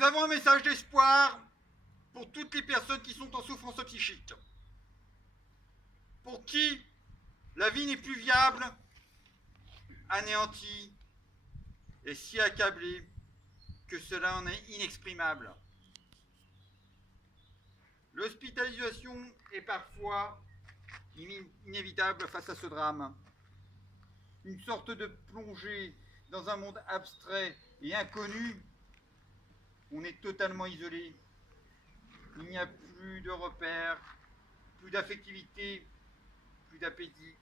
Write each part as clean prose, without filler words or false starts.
Nous avons un message d'espoir pour toutes les personnes qui sont en souffrance psychique, pour qui la vie n'est plus viable, anéantie et si accablée que cela en est inexprimable. L'hospitalisation est parfois inévitable face à ce drame. Une sorte de plongée dans un monde abstrait et inconnu. On est totalement isolé. Il n'y a plus de repères, plus d'affectivité, plus d'appétit,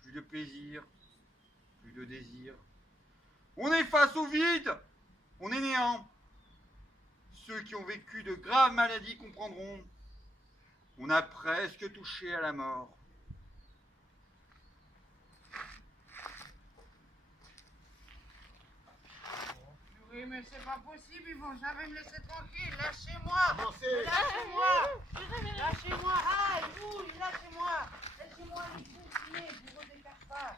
plus de plaisir, plus de désir. On est face au vide, on est néant. Ceux qui ont vécu de graves maladies comprendront. On a presque touché à la mort. Oui, mais c'est pas possible, ils vont jamais me laisser tranquille. Lâchez-moi! Lâchez-moi! Lâchez-moi! Ah, il bouge, lâchez-moi! Laissez-moi les confier, je vous déclare pas.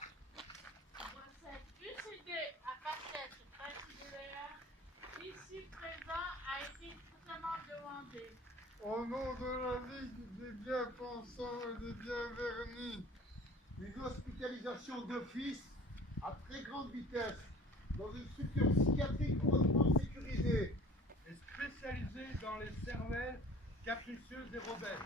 Cette suicidée à cassette particulière, ici présent, a été totalement demandée. Au nom de la Ligue des bien-pensants et des bien-vernis, une hospitalisation d'office à très grande vitesse dans une structure psychiatrique hautement sécurisée et spécialisé dans les cervelles capricieuses et rebelles.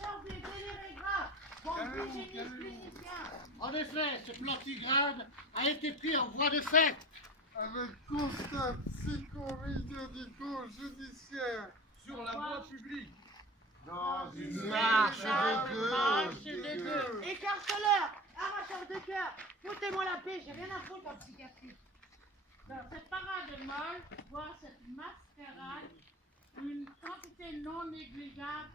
Genre des délirés graves, bande de génies cliniciens. En effet, ce plantigrade a été pris en voie de fait. Avec constat psychomédico-judiciaire sur la voie publique. dans une marche de deux. Écarceleur, arracheur de cœur, foutez-moi la paix, j'ai rien à foutre en psychiatrie. Dans cette parade molle, voire cette mascarade, une quantité non négligeable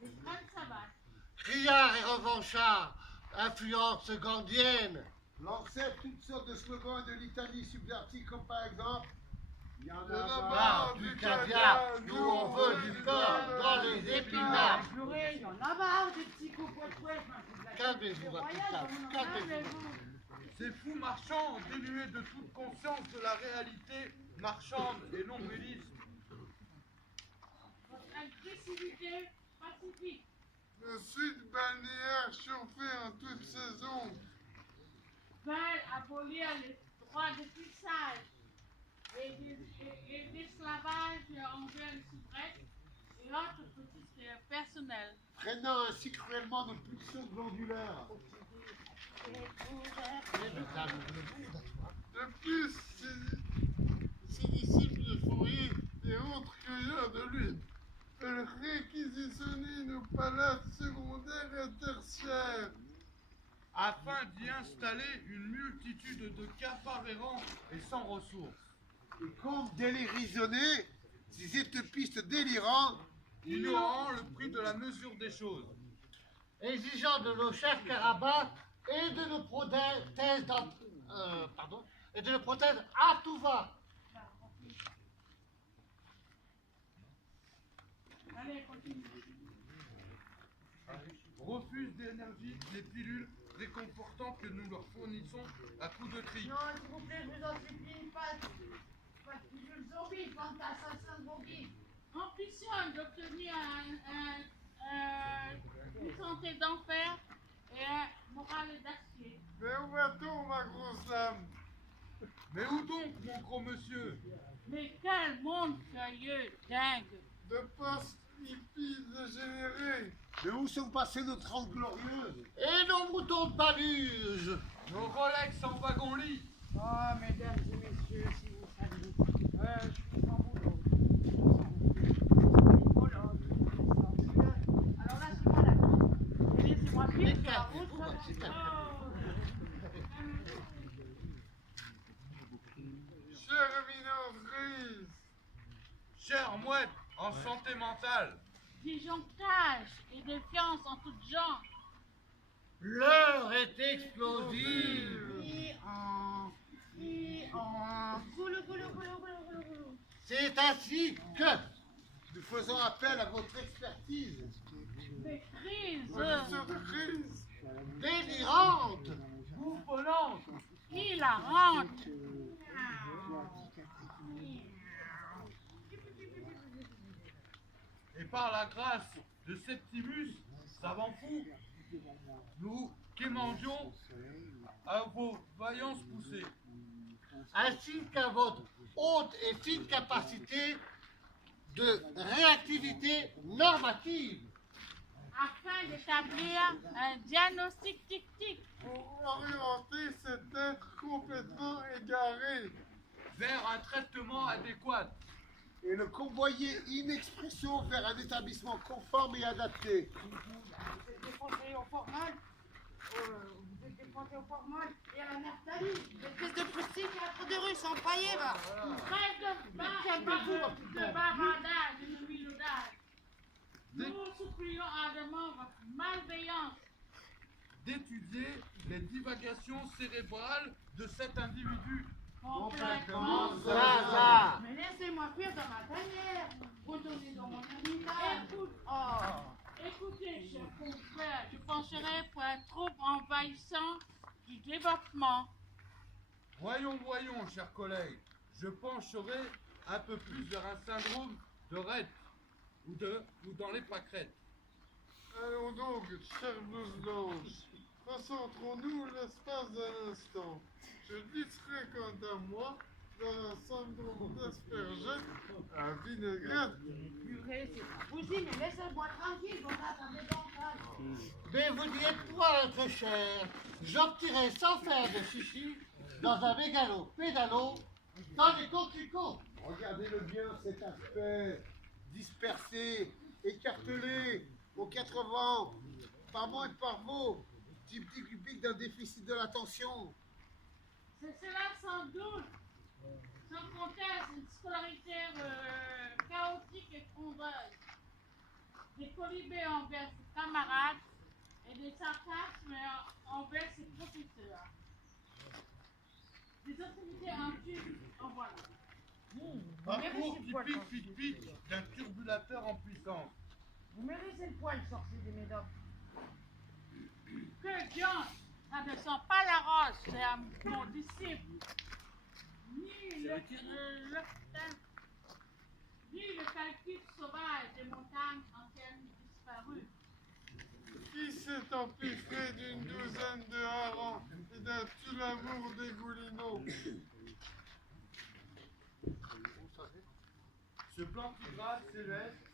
de graines sauvages. Criards et revanchards, influence gandienne. Lançait toutes sortes de slogans de litanie subvertie comme par exemple il y en a marre marre Du caviar, nous on veut du corps dans les épinards. Purée, il y en a marre des petits copois-chouettes. Calmez-vous, ma petite dame, calmez-vous. Ces fous marchands dénués de toute conscience de la réalité marchande et nombriliste. Votre agressivité pacifique. Le sud balnéaire chauffé en toute saison. Veulent abolir les droits de tissage et l'esclavage envers les soubrettes et autres petits personnels. freinant ainsi cruellement nos pulsions glandulaires. De plus, ces disciples de Fourier et autres cueilleurs de l'huile veulent réquisitionner nos palaces secondaires et tertiaires. Afin d'y installer une multitude de cafards errants et sans ressources. Et compte délirisionner ces utopistes délirants, Ignorant le prix de la mesure des choses. Exigeant de nos chers carabins et de nos prothèses et de nos prothèses à tout va. Allez, continue. Refusent d'énergie les pilules réconfortantes que nous leur fournissons à coups de cris. Non, s'il vous plaît, je vous en supplie, pas de pilule zombie, bande d'assassins de zombies. Ambitionne d'obtenir une santé d'enfer et un moral d'acier. Mais où va-t-on, ma grosse lame? Mais où donc, mon gros monsieur? Mais quel monde curieux, dingue! De postes hippies dégénérés. mais où sont passées nos 30 glorieuses? Et nos moutons de Paluge. Nos Rolex en wagon-lit. Oh, mesdames et messieurs, si vous saviez, je suis sans boulot. Alors là, c'est moi la grande. Et laissez-moi Mais vivre sur la calmez-vous, ma route. petite dame. Chère éminence grise, Chère mouette en santé mentale. Disjonctage et défiance en toutes gens. L'heure est explosive. Goulou, goulou, goulou, goulou, goulou, goulou. C'est ainsi que Nous faisons appel à votre expertise. Des crises pollution de crise, délirante, Bouffolante. hilarantes. et par la grâce de Septimus, savant fou, nous quémandions à vos vaillances poussées. Ainsi qu'à votre haute et fine capacité de réactivité normative. Afin d'établir un diagnostic tic-tic Pour orienter cet être complètement égaré. Vers un traitement adéquat. Et le convoyer in expresso vers un établissement conforme et adapté. Vous êtes défoncé au formal. Vous êtes défoncé au formal et à la naphtaline. Espèce de prussique et un trou de russe empaillé, va. Trêve de bavardage et de milaudage. Nous supplions ardemment votre malveillance. D'étudier les divagations cérébrales de cet individu. Complètement Zaza. Mais laissez-moi cuire dans ma tanière. Retournez dans mon ermitage. Écoutez, chers confrères, je pencherai pour un trouble envahissant du développement. Voyons, chers collègues, je pencherai un peu plus vers un syndrome de Rett ou dans les pâquerettes. Allons donc, chers blouses blanches, concentrons-nous l'espace d'un instant. Je glisserai quant à moi dans un syndrome d'aspergette à vinaigrette. Purée, c'est pas possible, mais laissez-moi tranquille, comme ça, ça m'étonne. Mais vous n'y êtes point, très cher. J'opterai sans faire de chichi dans un mégalo pédalo dans les coquelicots. Regardez-le bien, cet aspect dispersé, écartelé, aux quatre vents, par vent et par vaux, typique d'un déficit de l'attention. C'est cela sans doute, sans compter une scolarité chaotique et frondeuse, des colibés envers ses camarades et des sarcasmes envers ses professeurs. Des hostilités intimes en voilà. Parcours typique pic-pic d'un turbulateur en puissance. Vous mérissez le poil sorcier des médocs. Que Dieu, ça ne sent pas la rose, c'est à mon disciple. Ni le calcul sauvage des montagnes anciennes disparues. Qui s'est empiffré d'une douzaine de harengs et d'un tue-l'amour dégoulinant? Ce plantigrade céleste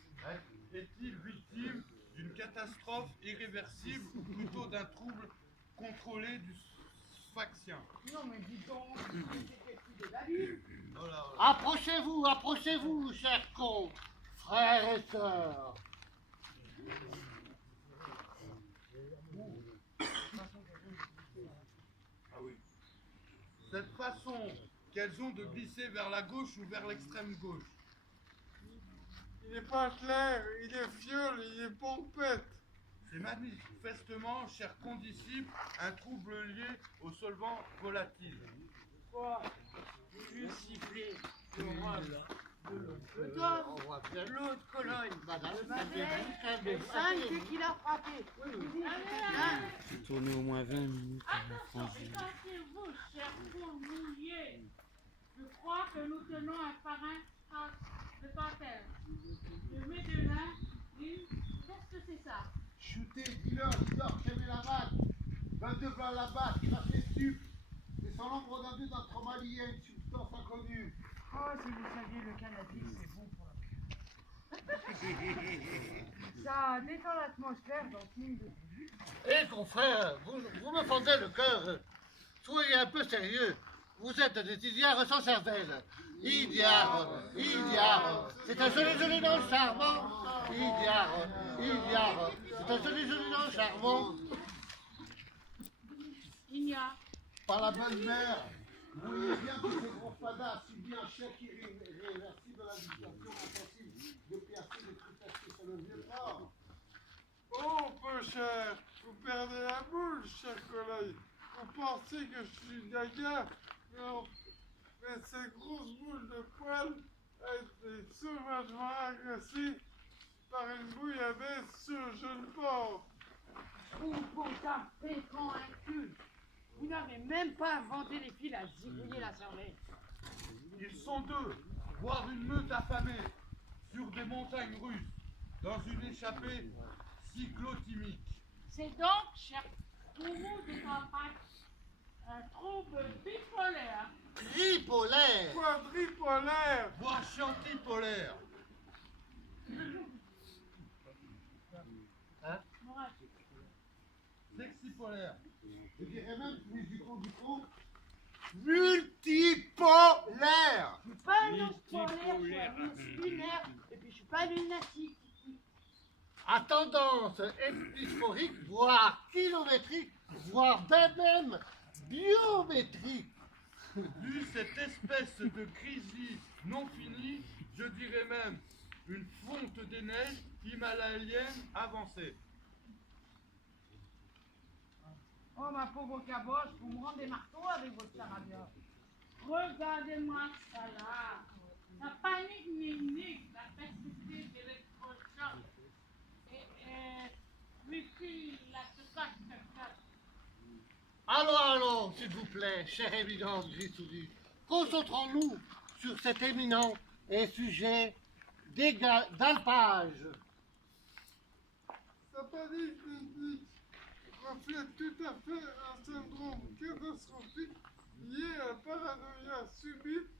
est-il victime d'une catastrophe irréversible ou plutôt d'un trouble contrôlé du sphaxien? Non, mais dis donc, c'était plus de la lune. Approchez-vous, chers cons, frères et sœurs. Cette façon qu'elles ont de glisser vers la gauche ou vers l'extrême gauche. Il n'est pas clair, il est fiole, il est pompette. C'est manifestement, chers condisciples, un trouble lié au solvant volatile. Quoi? Plus sifflé le rôle de l'autre colonne. Madame, Le 5 qui l'a frappé. Tourner au moins 20 minutes à la Attention, France. écartez-vous, chers fous mouillés. Je crois que nous tenons un parrain de cartel. Le Médelin, qu'est-ce que c'est ça? Shooter, dealer, crémer la batte, 22 balles la batte, cracher stup. C'est sans l'ombre d'un doute un trauma lié à une substance inconnue. Oh, si vous saviez, le cannabis, c'est bon pour la Ça détend l'atmosphère dans ce monde de... Eh confrères, vous me fendez le cœur. Soyez un peu sérieux. Vous êtes des idiots sans cervelle. Idiard, c'est un joli nom charmant. Idiard, c'est un joli nom charmant. Ignare. Par la bonne mère, vous voyez bien que ces gros fadas subissent un choc irréversible de la dictature impossible de percer des crustacés sur le vieux port. Oh, peu cher, vous perdez la boule, cher collègue. Vous pensez que je suis gaga, mais ces grosses boules de poils ont été sauvagement agressées par une bouillabaisse sur le jeune porc. Vous, bon tas, pétrant inculte. Vous n'avez même pas inventé les fils à zigouiller la cervelle. Ils sont deux, voire une meute affamée, sur des montagnes russes, dans une échappée cyclotimique. C'est donc, cher Moumou de campagne, un trouble bipolaire. Tripolaire. Quadripolaire. Voire chantipolaire. Mourad. Sexipolaire. Je dirais même plus du con, multipolaire. Je suis pas lunaire, je suis un lunaire, et puis je suis pas lunatique. À tendance épisphorique, voire kilométrique, voire même biométrique. Vu cette espèce de crise non finie, je dirais même une fonte des neiges himalayenne avancée. Oh ma pauvre caboche, vous me rendez marteau avec votre charabia. Regardez-moi ça là. La panique m'inique, la perspective de l'électrochoc. Puis la cac. Allons, s'il vous plaît, cher éminent Grisoudu. Concentrons-nous sur cet éminent et sujet d'alpage. Sa panique clinique reflète tout à fait un syndrome catastrophique lié à un paranoïa subite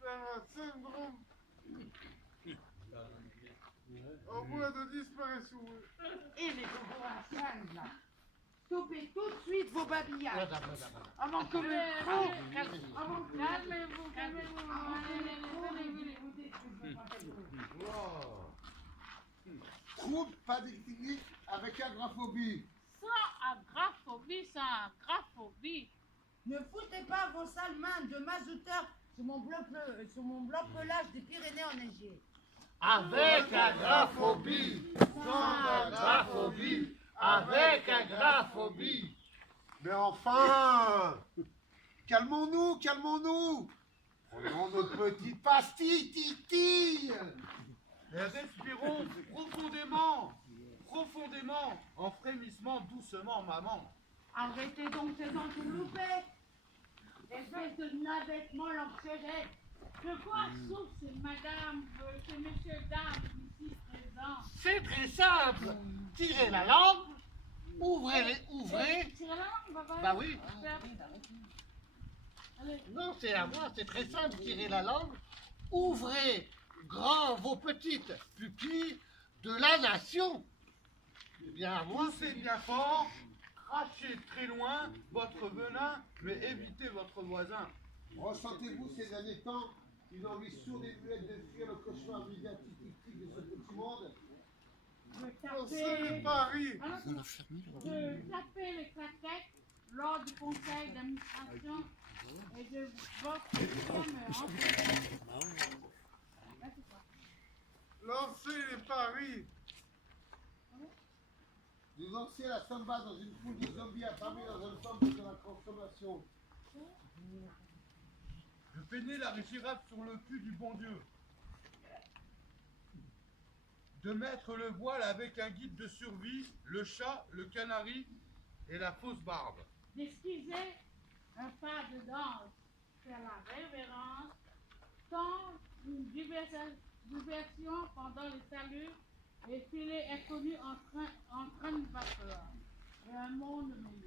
vers un syndrome en voie de disparition. Et les bobos à salle, là. Stoppez tout de suite vos babillages. Avant que le trop... Calmez-vous. Trouble panique avec agraphobie. Sans agraphobie. Ne foutez pas vos sales mains de mazouteur sur mon blanc pelage des Pyrénées enneigées. Avec agraphobie, sans agraphobie, avec agraphobie. Mais enfin, calmons-nous. Prenons nos petites pastilles, titi. Et respirons profondément, en frémissement doucement, maman. Arrêtez donc ces entourloupés. Espèce de navette molle obsolète. De quoi souffre ces messieurs dames ici présents? C'est très simple. Tirez la langue, ouvrez. Tirez la langue, papa. Bah oui. Allez. Non, c'est à moi, c'est très simple. Tirez la langue, ouvrez grand vos petites pupilles de la nation. Eh bien, à moi, Poussez bien fort, crachez très loin votre venin, mais évitez votre voisin. Ressentez-vous ces derniers temps une envie sourde et muette de fuir le cauchemar médiatique de ce petit monde? De C'est taper, Paris. de taper les claquettes lors du conseil d'administration et de votre Lancez les paris. De lancer la samba dans une foule de zombies affamés dans un temple de la consommation. De peiner la girafe sur le cul du bon Dieu. De mettre le voile avec un guide de survie, le chat, le canari et la fausse barbe. d'esquiver un pas de danse, faire la révérence, tant une diversion pendant les saluts et filer inconnu en train de vapeur, et un monde meilleur.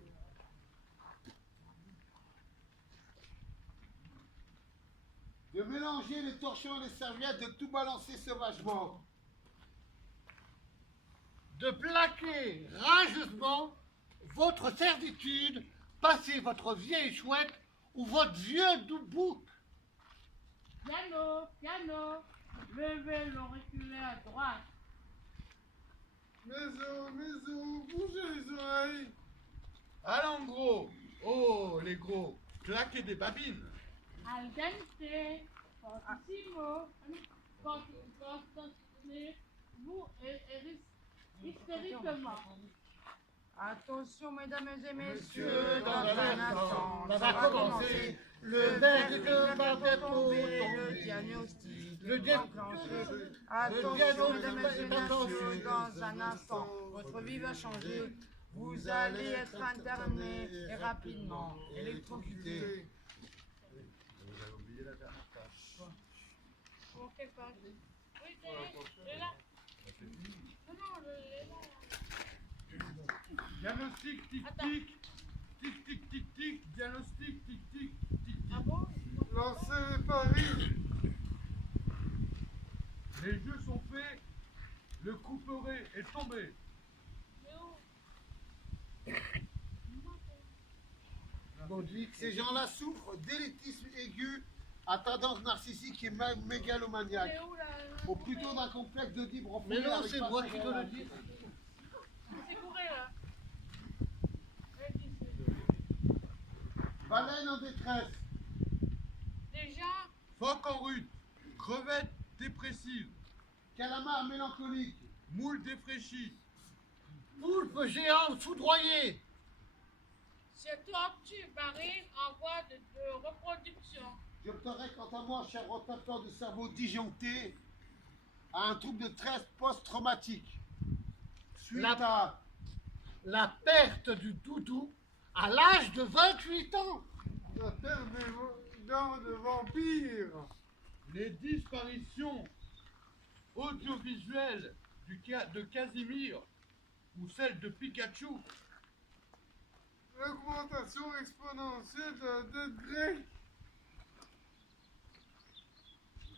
De mélanger les torchons et les serviettes, de tout balancer sauvagement. de plaquer rageusement votre servitude, passez votre vieille chouette ou votre vieux doubouk. Piano, levez l'auriculaire à droite. Maison, bougez les oreilles. Allons gros, oh les gros, claquez des babines. Al dente, fortissimo, vous hystériquement. Attention, mesdames et messieurs, Monsieur, dans un instant, ça va commencer. Le verdict va bientôt tomber, le tomber. diagnostic Le est dia- enclenché. le Attention, diagnostic mesdames et est enclenché. messieurs, dans un instant, votre vie va changer. Vous allez être interné et rapidement électrocuté. Vous avez oublié la dernière page. Pour quelle page? Oui, c'est là. Non, non, Diagnostic, tic, Attends. tic. Tic, tic, tic, tic. Diagnostic, tic, tic, tic, tic. Ah bon? Lancez les paris. Les jeux sont faits. Le couperet est tombé. Mais où? Ces gens-là souffrent d'élitisme aigu à tendance narcissique et mégalomaniaque. C'est où là? Ou plutôt d'un complexe de libre Mais non, c'est moi qui te le dis. C'est couré là. Baleine en détresse. Des gens. Phoque en rute. Crevette dépressive. Calamar mélancolique. Moule défraîchie. Poulpe géant foudroyé. C'est tortue marine en voie de reproduction. J'opterai quant à moi, cher rotateur de cerveau disjoncté, à un trouble de stress post-traumatique. Suite à La perte du doudou à l'âge de 28 ans. La terre des dents de vampires. Les disparitions audiovisuelles de Casimir ou celle de Pikachu. L'augmentation exponentielle de la dette grecque.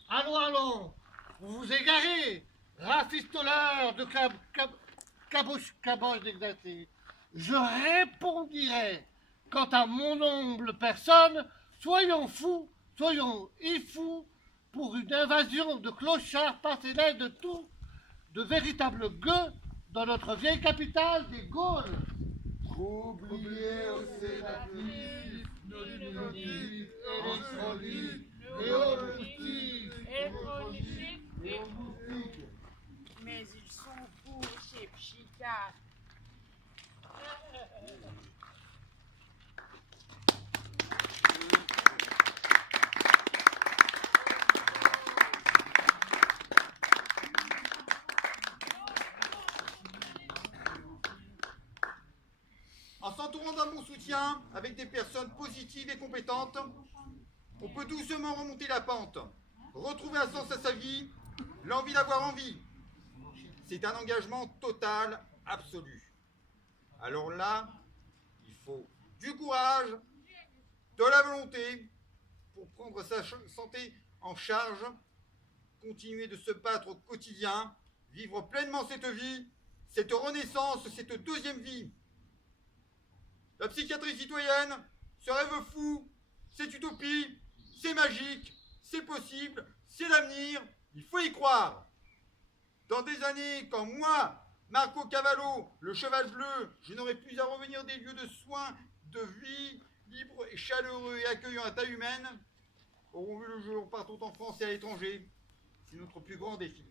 Allons, allons, vous vous égarez, rafistoleur de caboche d'exalté. Je répondirai, quant à mon humble personne, soyons fous, soyons ifous, pour une invasion de clochards passénés de tout, de véritables gueux, dans notre vieille capitale des Gaules. oublier au sédatif, Nominatif, électrolyte, et au moustique. Électronique. et au moustique. Mais ils sont fous, ces psychiatres. En s'entourant d'un bon soutien, avec des personnes positives et compétentes, on peut doucement remonter la pente, retrouver un sens à sa vie, l'envie d'avoir envie. C'est un engagement total, absolu. Alors là, il faut du courage, de la volonté pour prendre sa santé en charge, continuer de se battre au quotidien, vivre pleinement cette vie, cette renaissance, cette deuxième vie. La psychiatrie citoyenne, ce rêve fou, cette utopie, c'est magique, c'est possible, c'est l'avenir, il faut y croire. Dans des années, quand moi, Marco Cavallo, le cheval bleu, je n'aurai plus à revenir des lieux de soins, de vie, libres et chaleureux et accueillants à taille humaine, auront vu le jour partout en France et à l'étranger. C'est notre plus grand défi.